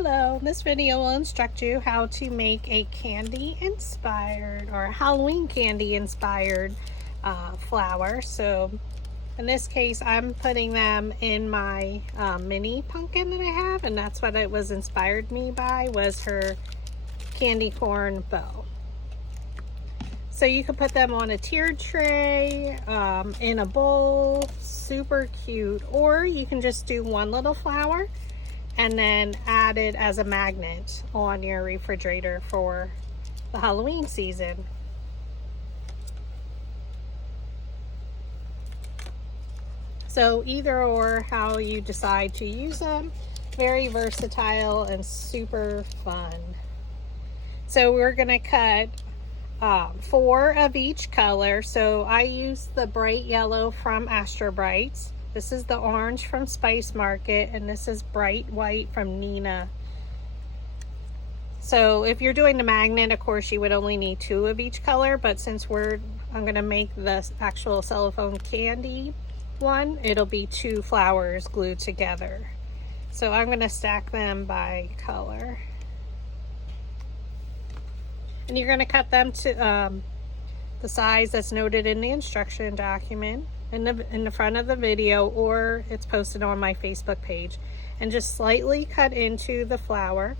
Hello, this video will instruct you how to make a candy inspired or Halloween candy inspired flower. So in this case, I'm putting them in my mini pumpkin that I have, and that's what it was inspired me by, was her candy corn bow. So you could put them on a tiered tray, in a bowl, super cute, or you can just do one little flower and then add it as a magnet on your refrigerator for the Halloween season. So either or, how you decide to use them, very versatile and super fun. So we're gonna cut 4 of each color. So I use the bright yellow from Astro Brights. This is the orange from Spice Market, and this is bright white from Nina. So if you're doing the magnet, of course you would only need 2 of each color, but since I'm gonna make the actual cellophane candy one, it'll be 2 flowers glued together. So I'm gonna stack them by color. And you're gonna cut them to the size that's noted in the instruction document in the front of the video, or it's posted on my Facebook page, and just slightly cut into the flower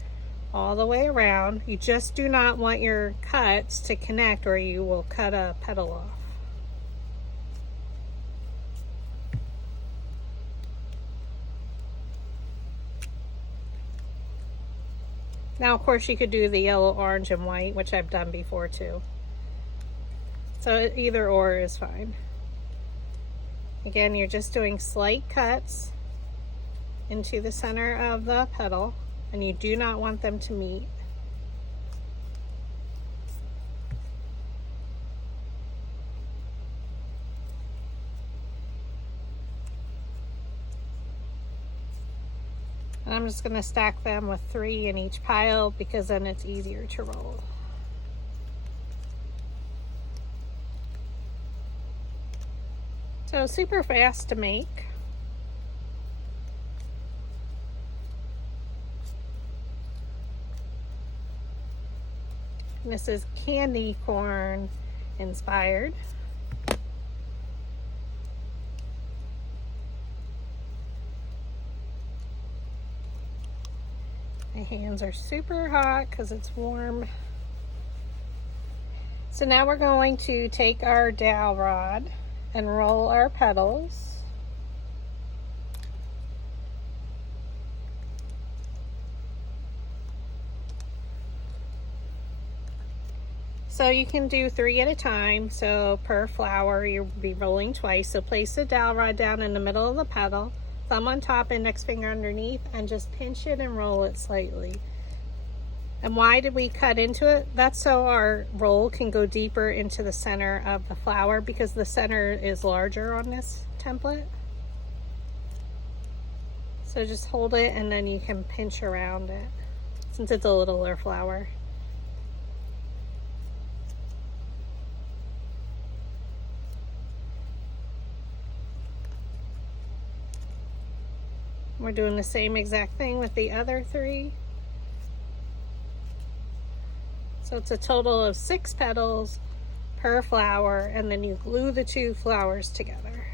all the way around. You just do not want your cuts to connect or you will cut a petal off. Now of course you could do the yellow, orange, and white, which I've done before too. So either or is fine. Again, you're just doing slight cuts into the center of the petal, and you do not want them to meet. And I'm just going to stack them with 3 in each pile because then it's easier to roll. So super fast to make. And this is candy corn inspired. My hands are super hot because it's warm. So now we're going to take our dowel rod and roll our petals. So you can do 3 at a time. So per flower you'll be rolling twice. So place the dowel rod down in the middle of the petal, thumb on top, index finger underneath, and just pinch it and roll it slightly. And why did we cut into it? That's so our roll can go deeper into the center of the flower, because the center is larger on this template. So just hold it and then you can pinch around it since it's a littler flower. We're doing the same exact thing with the other 3. So it's a total of 6 petals per flower, and then you glue the 2 flowers together.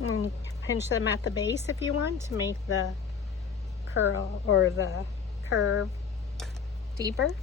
And you can pinch them at the base if you want to make the curl or the curve deeper.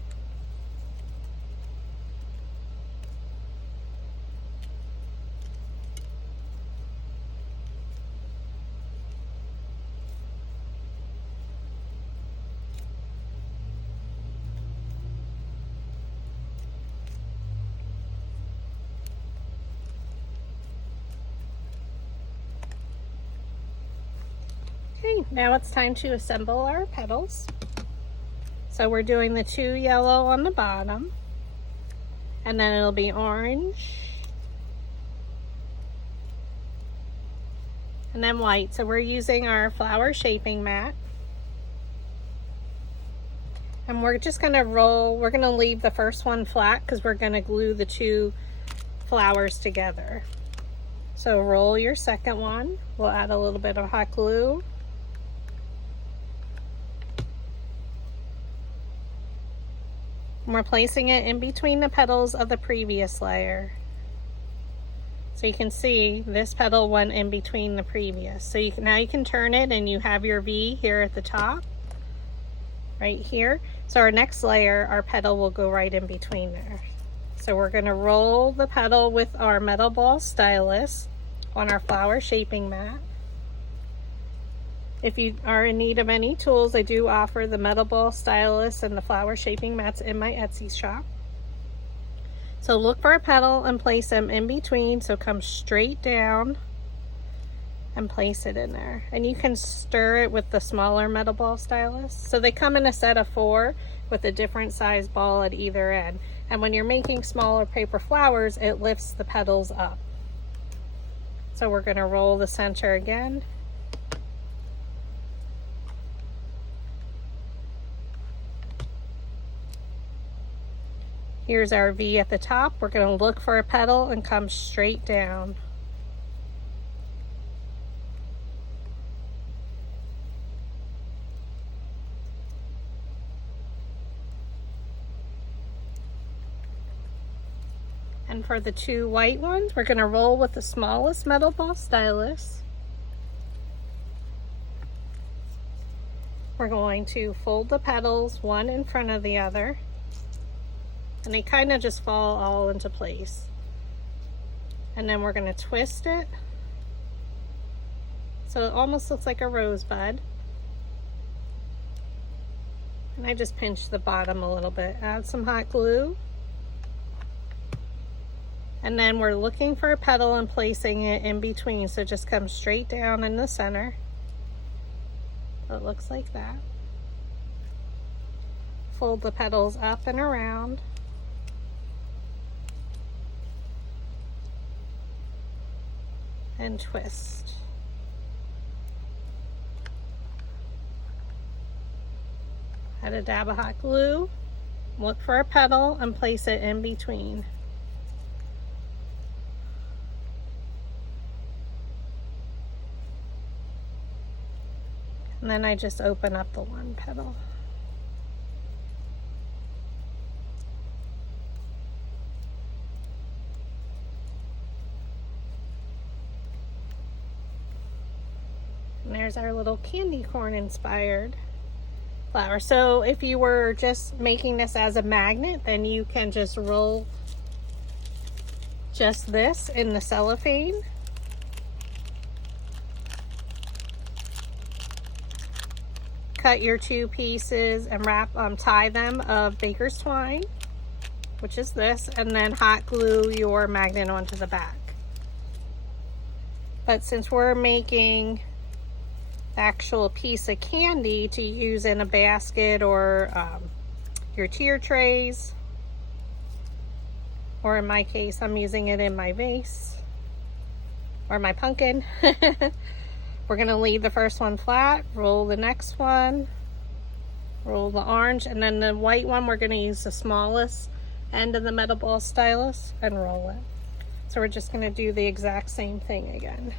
now it's time to assemble our petals. So we're doing the 2 yellow on the bottom, and then it'll be orange, and then white. So we're using our flower shaping mat. And we're just gonna roll, we're gonna leave the first one flat because we're gonna glue the 2 flowers together. So roll your second one. We'll add a little bit of hot glue. And we're placing it in between the petals of the previous layer. So you can see this petal went in between the previous. So now you can turn it and you have your V here at the top, right here. So our next layer, our petal will go right in between there. So we're gonna roll the petal with our metal ball stylus on our flower shaping mat. If you are in need of any tools, I do offer the metal ball stylus and the flower shaping mats in my Etsy shop. So look for a petal and place them in between. So come straight down and place it in there. And you can stir it with the smaller metal ball stylus. So they come in a set of 4 with a different size ball at either end. And when you're making smaller paper flowers, it lifts the petals up. So we're gonna roll the center again. Here's our V at the top. We're gonna look for a petal and come straight down. And for the 2 white ones, we're gonna roll with the smallest metal ball stylus. We're going to fold the petals one in front of the other. And they kind of just fall all into place. And then we're gonna twist it. So it almost looks like a rosebud. And I just pinch the bottom a little bit. Add some hot glue. And then we're looking for a petal and placing it in between. So just come straight down in the center. So it looks like that. Fold the petals up and around. And twist. Add a dab of hot glue. Look for a petal and place it in between. And then I just open up the one petal. And there's our little candy corn inspired flower. So if you were just making this as a magnet, then you can just roll just this in the cellophane. Cut your 2 pieces and tie them of baker's twine, which is this, and then hot glue your magnet onto the back. But since we're making the actual piece of candy to use in a basket or your tier trays, or in my case, I'm using it in my vase or my pumpkin. We're gonna leave the first one flat, roll the next one, roll the orange, and then the white one, we're gonna use the smallest end of the metal ball stylus and roll it. So we're just gonna do the exact same thing again.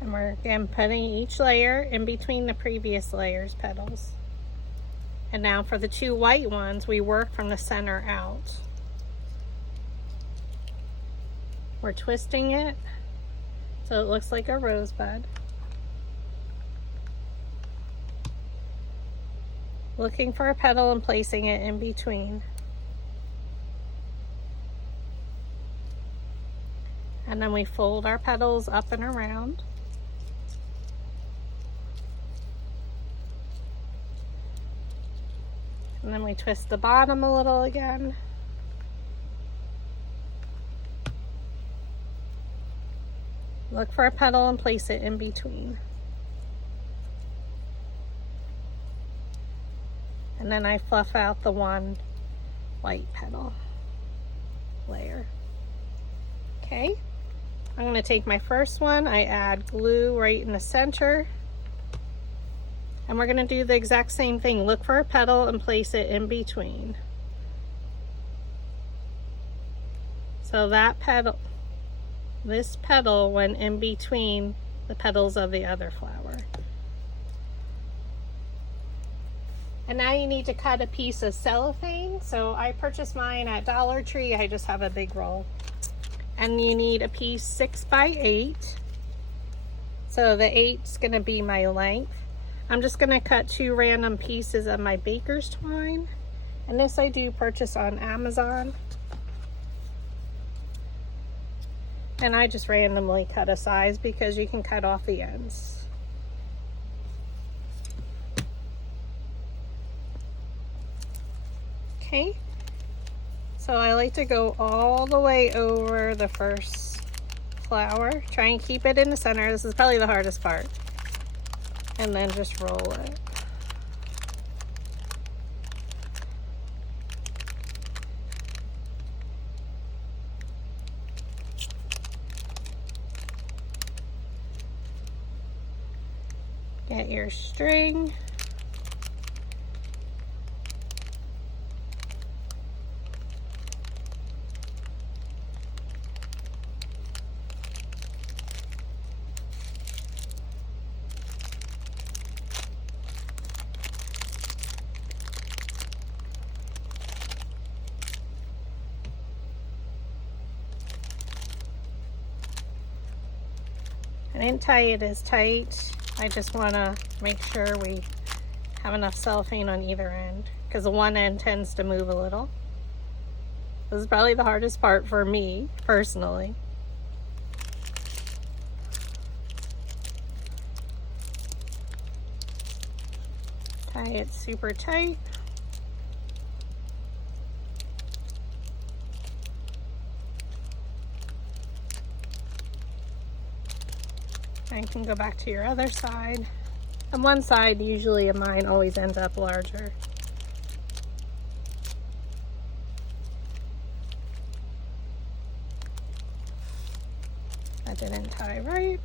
And we're again putting each layer in between the previous layer's petals. And now for the two white ones, we work from the center out. We're twisting it so it looks like a rosebud. Looking for a petal and placing it in between. And then we fold our petals up and around. And then we twist the bottom a little again. Look for a petal and place it in between. And then I fluff out the one white petal layer. Okay, I'm going to take my first one, I add glue right in the center. And we're going to do the exact same thing. Look for a petal and place it in between. So that petal, this petal went in between the petals of the other flower. And now you need to cut a piece of cellophane. So I purchased mine at Dollar Tree. I just have a big roll. And you need a piece 6 by 8. So the 8's going to be my length. I'm just going to cut 2 random pieces of my baker's twine. And this I do purchase on Amazon. And I just randomly cut a size because you can cut off the ends. Okay. So I like to go all the way over the first flower. Try and keep it in the center. This is probably the hardest part. And then just roll it. Get your string. I didn't tie it as tight. I just want to make sure we have enough cellophane on either end because the one end tends to move a little. This is probably the hardest part for me personally. Tie it super tight. And you can go back to your other side. And one side usually of mine always ends up larger. I didn't tie right.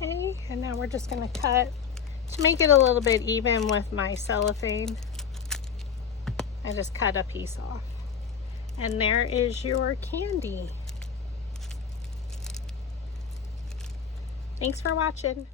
Okay, and now we're just going to cut to make it a little bit even with my cellophane. I just cut a piece off. And there is your candy. Thanks for watching.